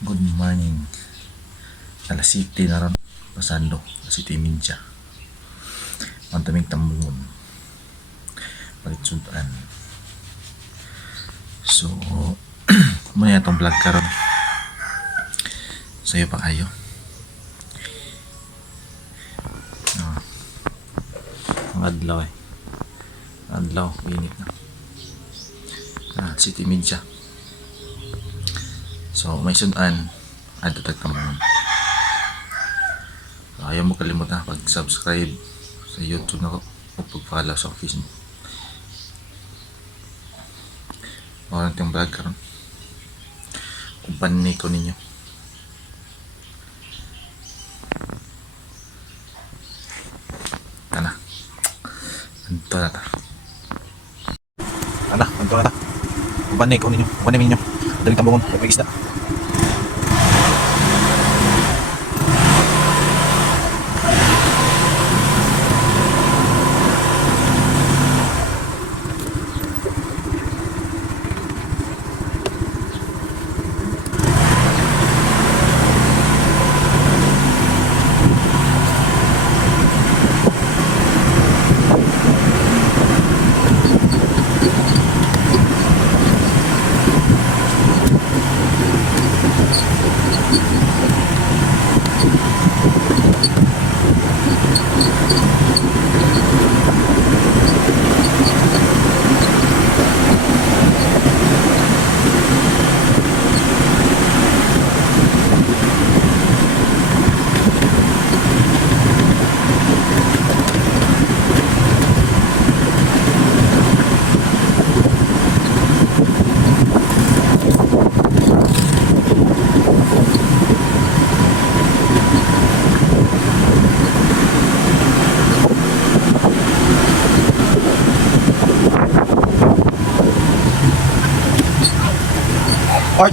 Good morning. Alas City na ron. Pasando. Alas City Minja. Mantaming tambungon. Palitsuntaan. So, muna itong vlog karon. Sa'yo pa kayo. Ang adlaw eh. Adlaw, init na. City Minja. So, may sunan. Ato tagtamon. So, ayaw mo kalimutan pag-subscribe sa YouTube na ko o pag-follow sa Facebook. Maraming tiyong vlog karon. Kung panini ko ninyo. Tana. Anto na ta. Anto na ta. Kung panini ko ninyo. Kung panini ninyo. Daling tambungon. May isda. Oi.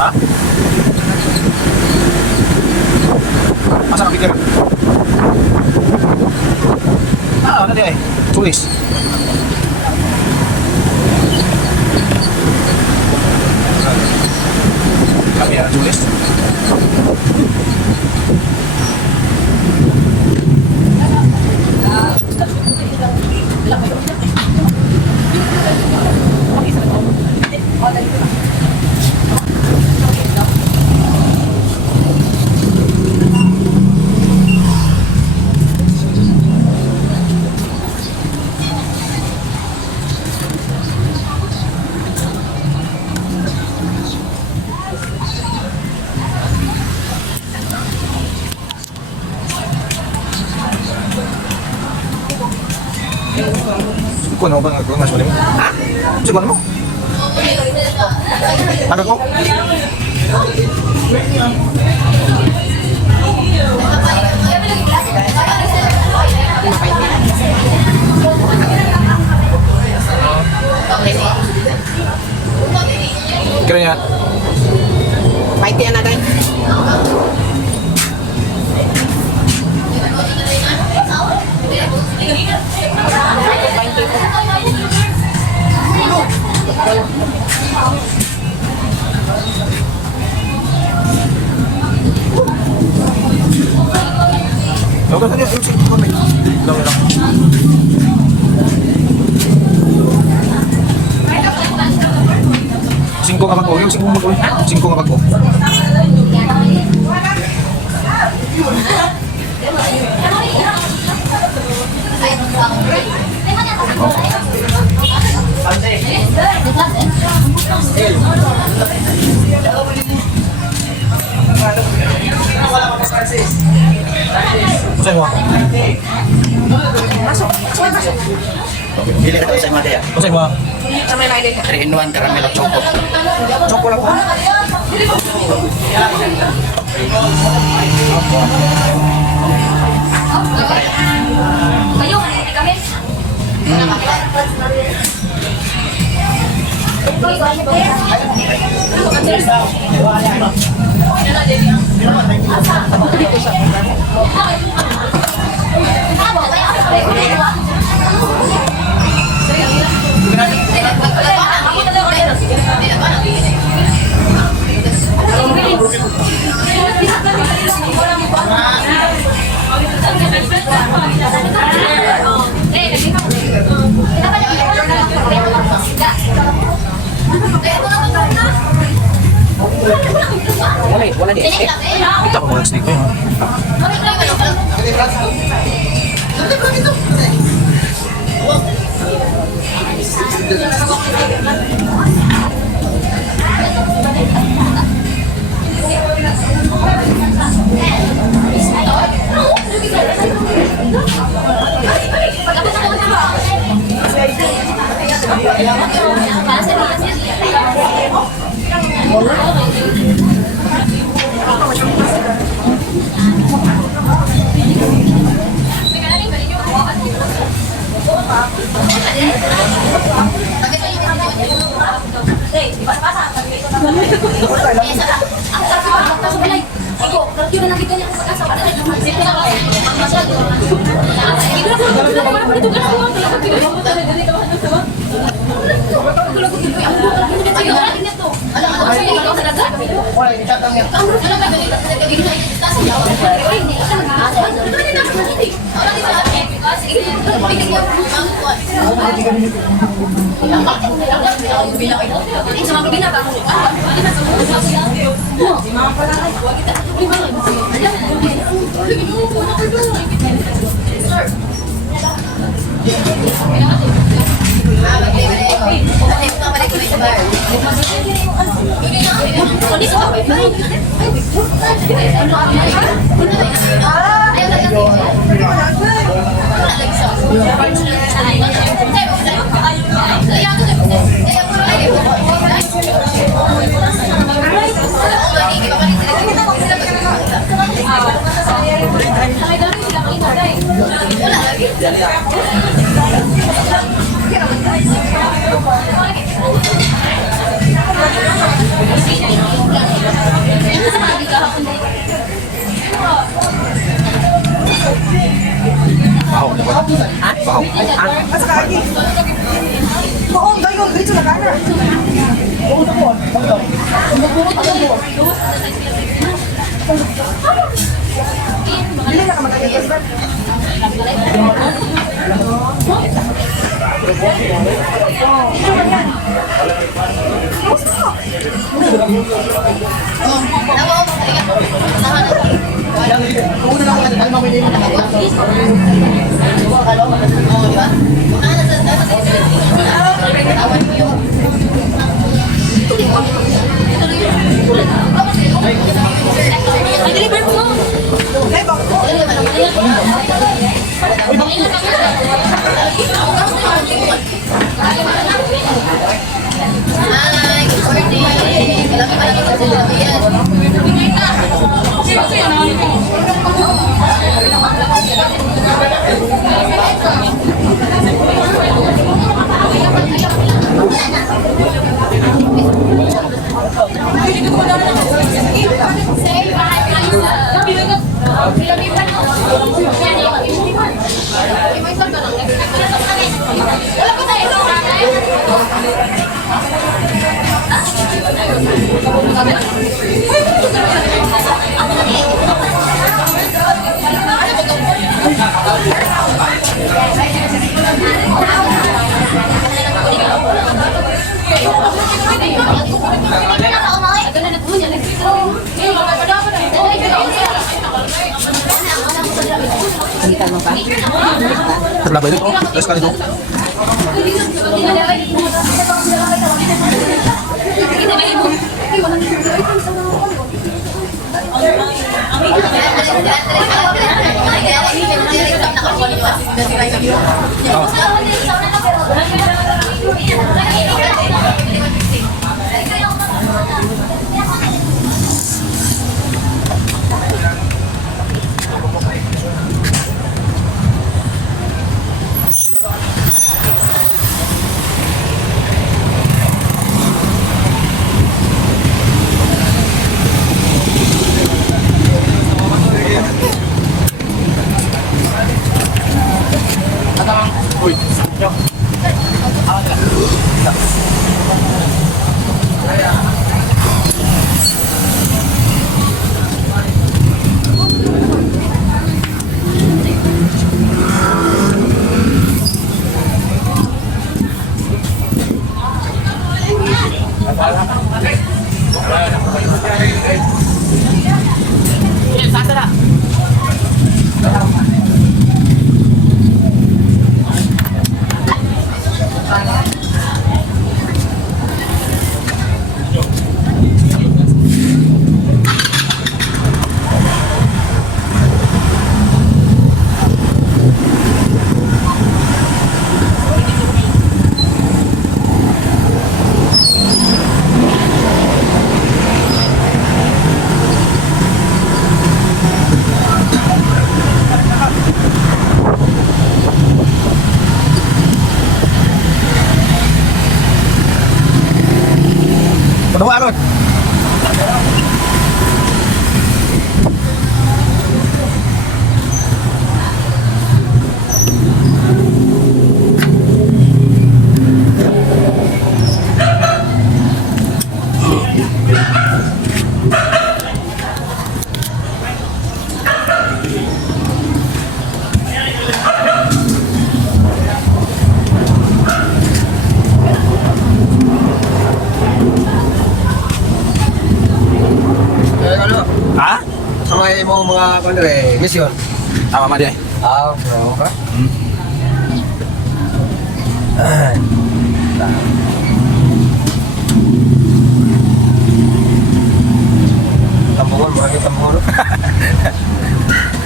Ha? Masa ka pikir? Ano dia eh? Tulis. Kamera tulis. Kuno ba nga mas mo? Ha? Sugon mo? Taga ko? Kira niya? Paiti na tayo. Logo saja sih komik. Logo lang. Singko ka ba ko? Yung singko mo ko. Singko ka ba ko? Usay mo. Dili ka sa mga daya. Usay mo. Sa may nailin. 3 in 1 caramel at choco. Choco lang ko. Kayo, hindi kami. Wala di. Kita ko mga snake ko yun. Wala. Bahaw. Oo, dayon. Dito na kaya. Dili na ka magkakita, sir. Hi, good morning. Malaki pa lang ako sa yan. Terlabay dito. Terus kali dito. Kedua Arun. Ha? Samay mo mga kundre, mission. Tama ma dia. Ah, bro. Ka? Tambungan, mga tambungan.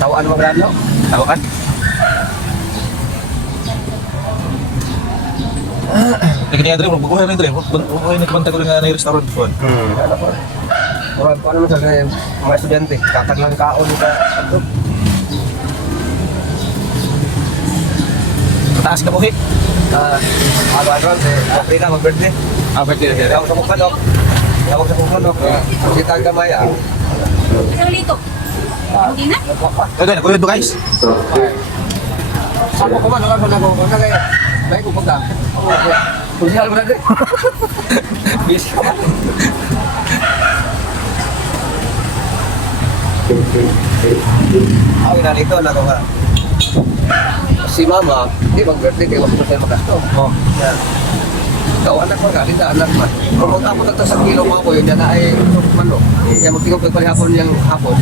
Tawaan mo grado? Tahu kan? Kini Adri, bukuhan na Adri. Bukuhan na kumanta ko nga na restaurant ko. Ano po? Murag ko naman sa mga estudyante, kakaglang kaon ka. Taas ka buhi. Ano, Afrika, mag-birthday. Birthday dia. Tawag sa Bukladok. Tawag sa Bukladok. Kita gamay ah. Isang lito. Hindi na? Ito na, kuya guys. Sako ko man, ako na ko. Kaya kaya, baik ko punta. Kunyal mo na din. Bisa ka man. Ako nalito na ko nga. Si mama, di mag-birthday kayo waktu saya makasto. Oh. Yan. Ikaw, anak mo galit na anak man. Kung mag-abot ang sa kilo mo ako, yun na ay mano. Kaya magtingog ko pala hapon niyang hapon.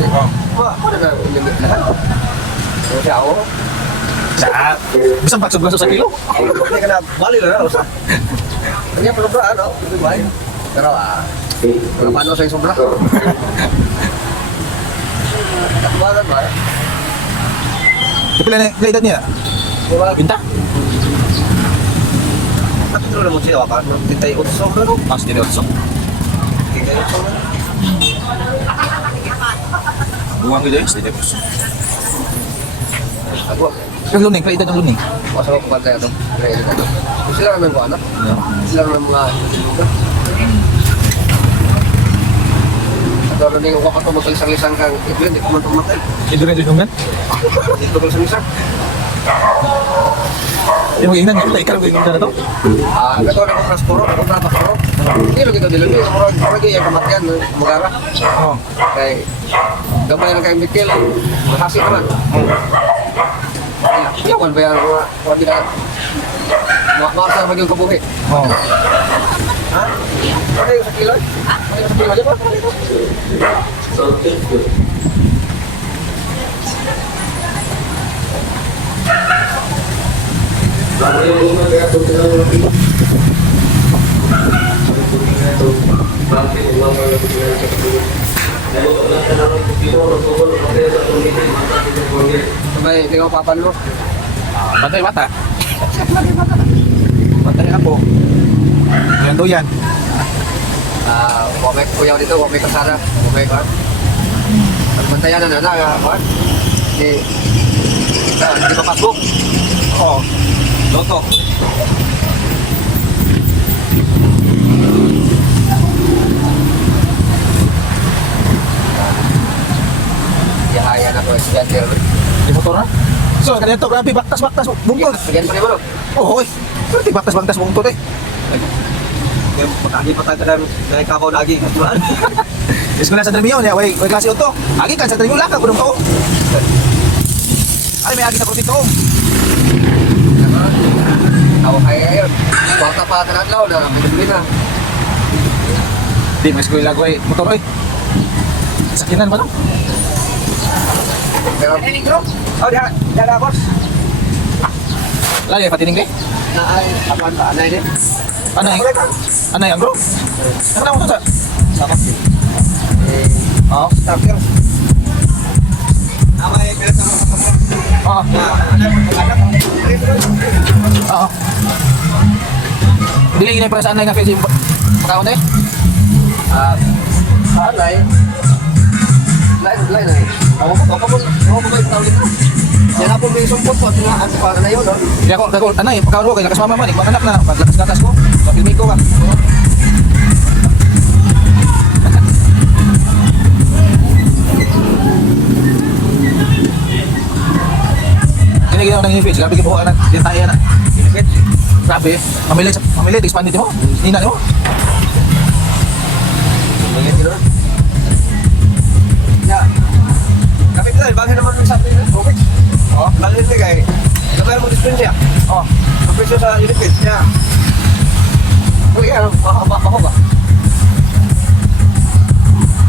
Ako na limit lahat. So siya ako. Sa bisan pagsubra sa kilo. Hindi ka na, bali na usa. Kanya pa sobra, ano? Hindi ba? Pero paano sa'yo sobra? Takbaran ba? Pila edad niya? Diba? Binta? Nakituro na mo siya ka? Titay utso na no? Mas di otso. Titay utso na. Buwang gede, di otso. Ako, Yung luning, pila edad ng luning. masama ko pantay ito. Sila naman ko anak. Sila naman mga Ito na yung wakat mo isang-isang kang ito hindi ko man tumatay. Ito rin dungan. Dito ko isang-isang. Yung ingnan, ikaw yung ingnan na to. Ito na ko transporo, ako na pasoro. Hindi lang ito dilagi. Orang yung kamatian, magara. Oh. Kay gamay na kayong bitil, mahasi naman. Iyawan ba yan? Mga bila. Makasa ba yung kabuhi? Oh. Ha? Ano yung sa kilo? Ano yung sa kilo? Di ba? Sabay, tingnan ko papan mo. Bantay bata. Bantay ako. Yan to yan. Wamay kuyaw dito, wamay kasara, wamay kan. Pagbantayan na na, kan? Di ba pasok? Oo. Loto. Yahaya na ko, estudyante. Di motor na. So, kanina to, grabe, baktas, bungkol. Again pa ni Mano. Oo, oy. Grabe, baktas, bungkol eh. Pag-agi pa tayo ka na ikaw na agi. Is ko na sa Dremio, ya, way klase auto. Agi kan sa Dremio laka gudong to. Ay, may agi sa protito. Ako kaya yun. Baka pa ka nadlaw na, binibili na. Di, mas ko ilagwa eh. Motor eh. Sakinan ba to? Pero, oh, diyan boss. Lagi, patining eh. Naay, apan ba? Anay din. Anay, ang bro. Nakala mo to sa? Sama. Oo. Starter. Amay, pero sa Oo. Oo. Dili inay para sa anay nga kasi pagkaon eh. Anay. Lain eh. Ako po ba yung tawag ito? Yan ako may sumpot po, tingaan ko para na yun, no? Kaya ako, anay, pagkaon ko, kay nakasama man, anak na, maglakas-gatas ko, papilmi ko ka. Ini ginawa ng hipit, grabe kibuha na, dintaya na. Hipit, grabe, mamilit, expanded mo, hina mo. Maliit yun. Ya. Kapit na, bagay naman yung sabi na, okay. Oh, maliit na kay. Kapag mo dispensya. Oh, Kapresyo sa unit, ya. Okay, ano, baka ba?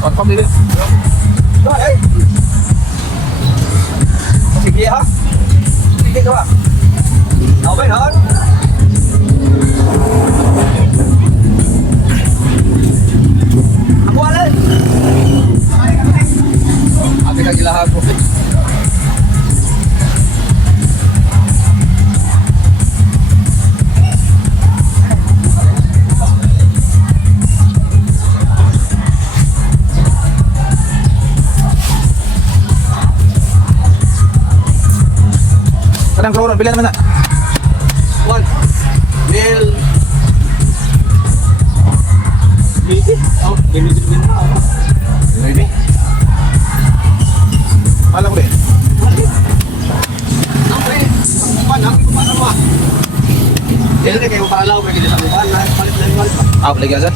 confirm dili. Ay! Sige ha? Sige ka ba? Okay, noon? Ako alin! Ate ka gilahan ko. Kadang kloron, pila naman na. One. Bill. Bill. Oh, Bill. Maybe. Alam ko rin. Okay. lagi azan.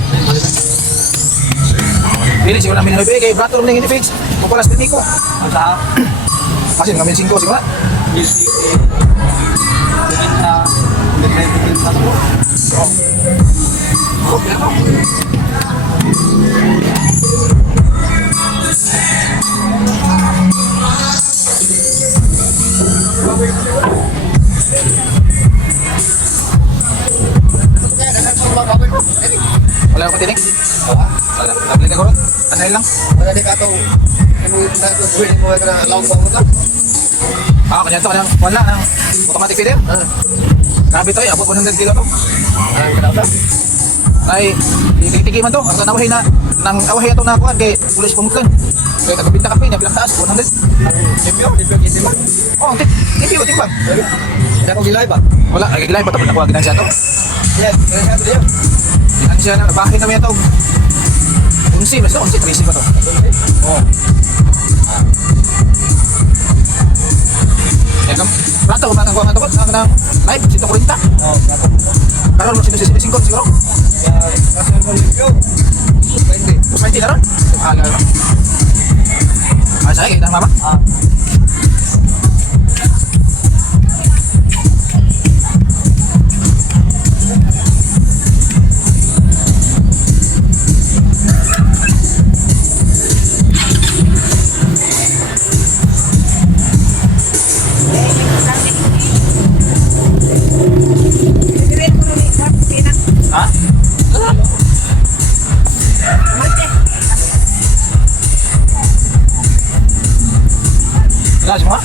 Dili siguro namin nabibigay kay brato rin yung fix. Mapalas din ko. Kasi namin 5 siguro. Wala akong tinik. Wala. Nabili ko ron. Anay lang. Wala di ka ito. Buwin mo ka na laong pa mo ka. Kanya to. Wala. Automatic feeder. Grabe to. Abot 100 kilo to. Ay, titikiman to. Ang awahin na. Nang awahin ito na kuhan kay pulis pumutlan. Kaya nagbinta kape niya. Bilang taas. 100. Tipyo, isin mo. Oh, tipyo. Timbang. Hindi ako gilay ba? Wala. Ay, gilay pa ito. Nakuha ginang siya to. Yan, kaya siya Ginang siya na. Bahay kami ito. 11. Basta 11. 13 pa to. Oh. Rato kung nakakuha nga ito. Ang live. 140. Pero sinusising ko siguro. Kasi mo review. 20. 20 na ron. Lalo. Saya kita mama. Hah? Wala semua?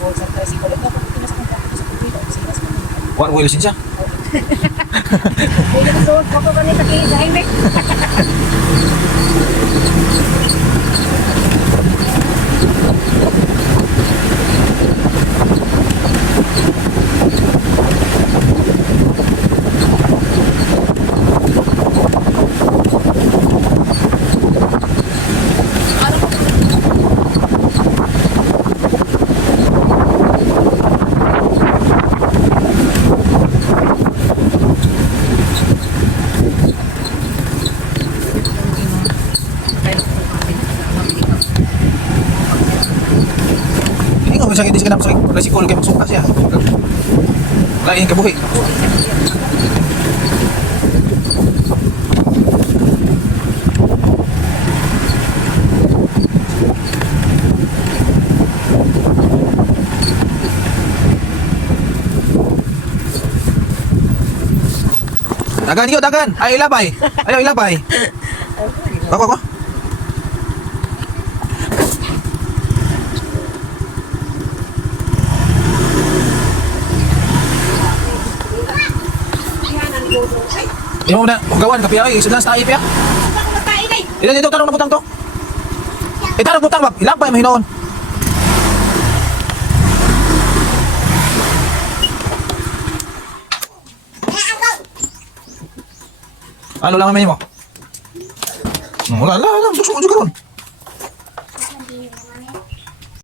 mo sa tricycle. Ito, kung ito na sa kontrata sa pagkita, silas mo. Wala ko lisensya. Hindi na suot ko ko kanina kay Jaime. Hindi nga, masakit din sa kanang resikol kayo magsuka siya. Lain kabuhi. Dagan yun, dagan. Ay, ilabay. Ayaw, ilabay. Bako. Hindi mo na, gawan, kapiya, ay, sudan sa tayo, piya. Dito, tarong na butang to. Tarong butang, bab. Ilang pa yung mahinoon. Ano lang naman mo? Wala, susunod juga ron.